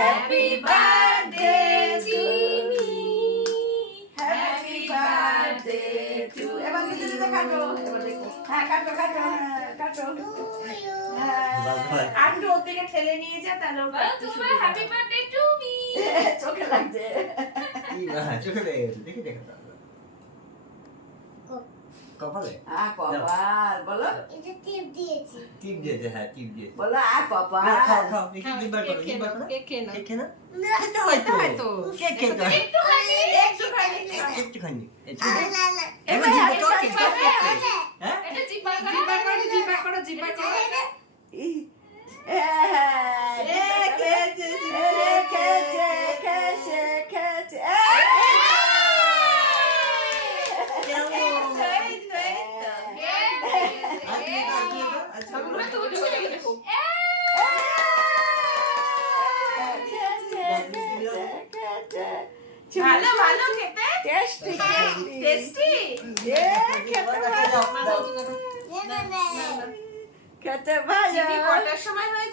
Happy birthday to me, happy birthday to. এবার নিজে নিজে কাটো, এবার দেখো। হ্যাঁ কাটো কাটো, হ্যাঁ কাটো। আমি তো ওর দিকে ঠেলে নিয়ে যা, তাহলে ওর কাটতে শুরু করবে। Happy birthday to me. চোখে লাগছে। চোখে লেগে গেছে, দেখি দেখা দাও। কপালে কপাল বলো, এটা টিপ দিয়েছি। টিপ দিয়েছে, হ্যাঁ টিপ দিয়েছে। বলো কপাল। খাও খাও, দেখি দুবার করো, কেক দুবার খেয়ে নাও, করো। কেক খেয়ে নাও। কেক খেয়ে নাও। না, খেতে হয় তো। হয়তো। কেক খেতে হয়। একটুখানি। একটুখানি। না, না। এবার জিভে তো আছে, তো আছে। হ্যাঁ? এটা জিব্বা করো। জিব্বা করো, জিব্বা করো, জিব্বা করো। খেয়েছে, খেয়েছে খেয়েছে খেয়েছে। কেমন? এই তো, এই তো। আজকে তো, আজকে তো, আজকে তো। সবগুলো তুলছো দেখো। ভালো ভালো খেতে, টেস্টি টেস্টি টেস্টি। খেতে ভালো, না, না, না। খেতে ভালো। চিনি কটার সময় হয়েছে?